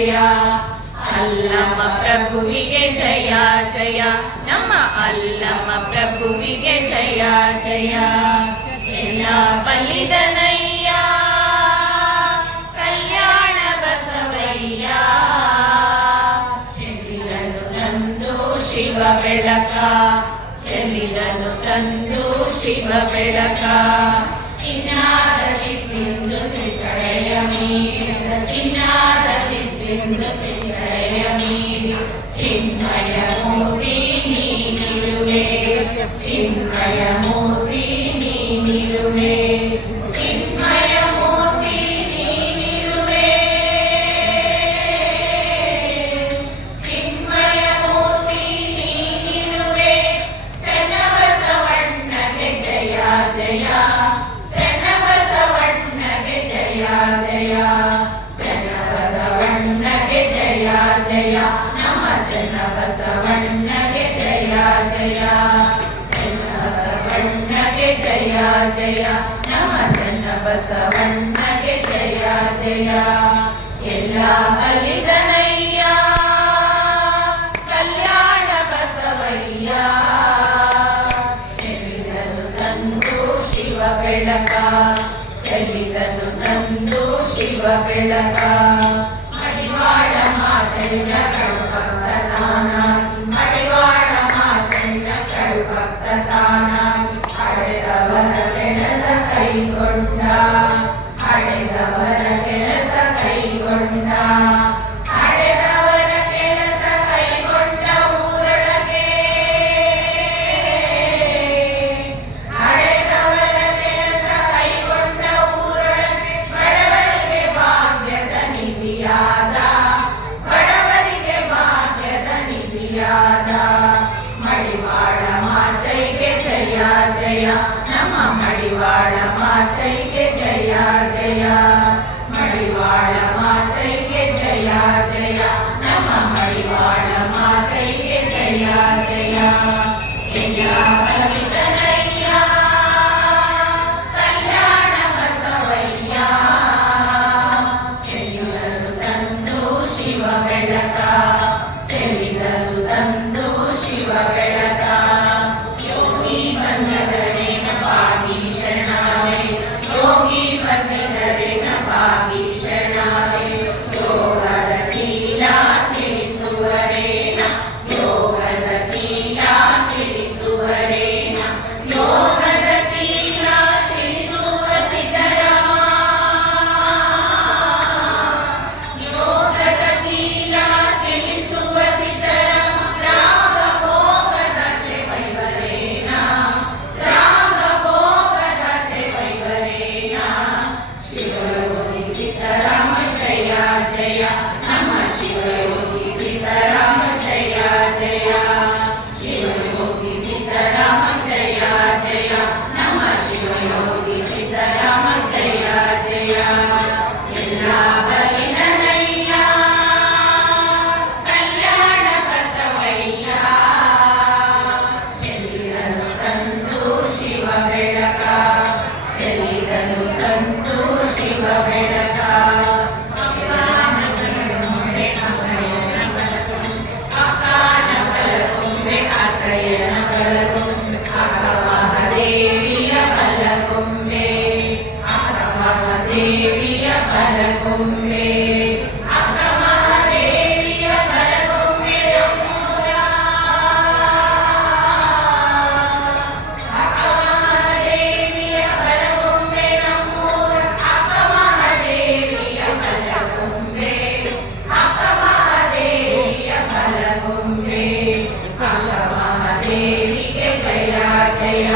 ಜಯ. ಅಲ್ಲಮ ಪ್ರಭುವಿಗೆ ಜಯ ಜಯ, ನಮ್ಮ ಅಲ್ಲಮ ಪ್ರಭುವಿಗೆ ಜಯ ಜಯ. ಎಲ್ಲ ಬಲಿದನಯ್ಯ ಕಲ್ಯಾಣ ಬಸವಯ್ಯ, ಚೆಲ್ಲಿದನು ತಂದು ಶಿವ ಬೆಳಕ, ಚೆಲ್ಲಿದನು ತಂದು ಶಿವ ಬೆಳಕ. ಚಿನ್ನಾದ ಚಿತ್ರಿಂದು ಚಿತ್ರಯ ಮೀರಿದ, ಚಿನ್ನಾದ ಚಿತ್ರಿಂದು ಚಿತ್ರಯ ಮೀರಿ, ಚಿನ್ಮಯ ಮೂರ್ತಿ ನೀನಿರುವೆ, ಚಿನ್ಮಯ ಮೂರ್ತಿ ನೀನಿರುವೆ, ಚಿನ್ಮಯ ಮೂರ್ತಿ ನೀನಿರುವೆ, ಚಿನ್ಮಯ ಮೂರ್ತಿ ನೀನಿರುವೆ. ಚನ್ನಬಸವಣ್ಣಗೆ ಜಯ ಜಯ, ಚನ್ನಬಸವಣ್ಣಗೆ ಜಯ ಜಯ, ಚನ್ನಬಸವಣ್ಣಗೆ ಜಯ ಜಯ, ನಮ್ಮ ಚನ್ನಬಸವಣ್ಣಗೆ ಜಯ ಜಯ, ಚನ್ನಬಸವಣ್ಣಗೆ ಜಯ ಜಯ, ನಮ್ಮ ಚನ್ನಬಸವಣ್ಣಗೆ ಜಯ ಜಯ. ಎಲ್ಲ ಬಲಿದನಯ್ಯ ಕಲ್ಯಾಣ ಬಸವಯ್ಯ, ಚೆಲ್ಲಿದನು ತಂದು ಶಿವ ಬೆಳಕ, ಚೆಲ್ಲಿದನು ತಂದು ಶಿವ ಬೆಳಕ. ಮಡಿವಾಳ ಮಾಚಂದ್ರ ಕಡುಭಕ್ತ ತಾನಾಗಿ, ಮಡಿವಾಳ ಮಾಚಂದ್ರ ಕಡುಭಕ್ತ ತಾನಾಗಿ, ಹಡೆದವರ ಕೆಲಸ ಕೈಗೊಂಡ, ಹಡೆದವರ ಕೆಲಸ ಕೈಗೊಂಡ, ಹಡೆದವರ ಕೆಲಸ ಕೈಗೊಂಡ ಊರೊಳಗೆ, ಹಡೆದವರ ಕೆಲಸ ಕೈಗೊಂಡ ಊರೊಳಗೆ. ಬಡವರಿಗೆ ಭಾಗ್ಯದ ನಿಧಿಯಾದ, ಬಡವರಿಗೆ ಭಾಗ್ಯದ ನಿಧಿಯಾದ, ಮಡಿವಾಳ ಮಾಚೈಗೆ ಜಯ ಜಯ, ನಮ್ಮ ಮಡಿವಾಳ ಮಾಚೈಗೆ ಜಯ ಜಯ, ಮಡಿವಾಳ ಮಾಚೈಗೆ ಜಯ ಜಯ, ನಮ್ಮ ಮಡಿವಾಳ ಮಾಚೈಗೆ ಜಯ ಜಯ. ಎಲ್ಲ ಬಲಿದನಯ್ಯ ಕಲ್ಯಾಣ ಬಸವಯ್ಯ, ಚೆಲ್ಲಿದನು ತಂದು ಶಿವ ಬೆಳಕ, ಚೆಲ್ಲಿದನು ತಂದು ಶಿವ ಬೆಳಕ. ಯೋಗಿ ಬಂದದರೇನ ಪಾಗಿ ಶರಣಾವೆ, ಯೋಗಿ ಬಂದದರೇನ ಪಾಗಿ ಶರಣಾವೆ, ಯೋಗದ ಕೀಲ ತಿಳಿಸುವರೇನ, ಯೋಗದ ಕೀಲ ತಿಳಿಸುವರೇನ, ಯೋಗದ ಕೀಲ ತಿಳಿಸುವ ಸಿದ್ದರಾಮ, ಯೋಗದ ಕೀಲ ತಿಳಿಸುವ ಸಿದ್ದರಾಮ. ರಾಗ ಭೋಗದ ವೈವರೇನ, ರಾಗ ಭೋಗದ ವೈವರೇನ, ಶಿವಯೋಗಿ ಸಿದ್ದರಾಮ ಜಯ ಜಯ, ನಮ್ಮ ಶಿವಯೋಗಿ ಸಿದ್ದರಾಮ ಜಯ ಜಯ, ಶಿವಯೋಗಿ ಸಿದ್ದರಾಮ ಜಯ ಜಯ, ನಮ್ಮ ಶಿವಯೋಗಿ ಸಿದ್ದರಾಮ ಜಯ ಜಯ. ಎಲ್ಲ ಬಲಿದನಯ್ಯ ಕಲ್ಯಾಣ ಬಸವಯ್ಯ, ಚೆಲ್ಲಿದನು ತಂದು ಶಿವ ಬೆಳಕ, ಚೆಲ್ಲಿದನು ತಂದು ಶಿವ ಬೆಳಕ. ಅಕ್ಕನ ಬಲಗೊಂಬೆ ಅಕ್ಕಯ್ಯನ ಬಲಗೊಂಬೆ, ಅಕ್ಕ ಮಹಾದೇವಿಯ ಬಲಗೊಂಬೆ, ಅಕ್ಕ ಮಹಾದೇವಿಯ ಬಲಗೊಂಬೆ, ಅಕ್ಕ ಮಹಾದೇವಿಯ ಬಲಗೊಂಬೆ ನಮ್ಮೂರ, ಅಕ್ಕ ಮಹಾದೇವಿಯ ಬಲಗೊಂಬೆ ನಮ್ಮೂರ, ಅಕ್ಕ ಮಹಾದೇವಿಯ ಬಲಗೊಂಬೆ, ಅಕ್ಕ ಮಹಾದೇವಿಯ ಬಲಗೊಂಬೆ. ಅಕ್ಕ ಮಹಾದೇವಿಗೆ ಜಯ ಜಯ,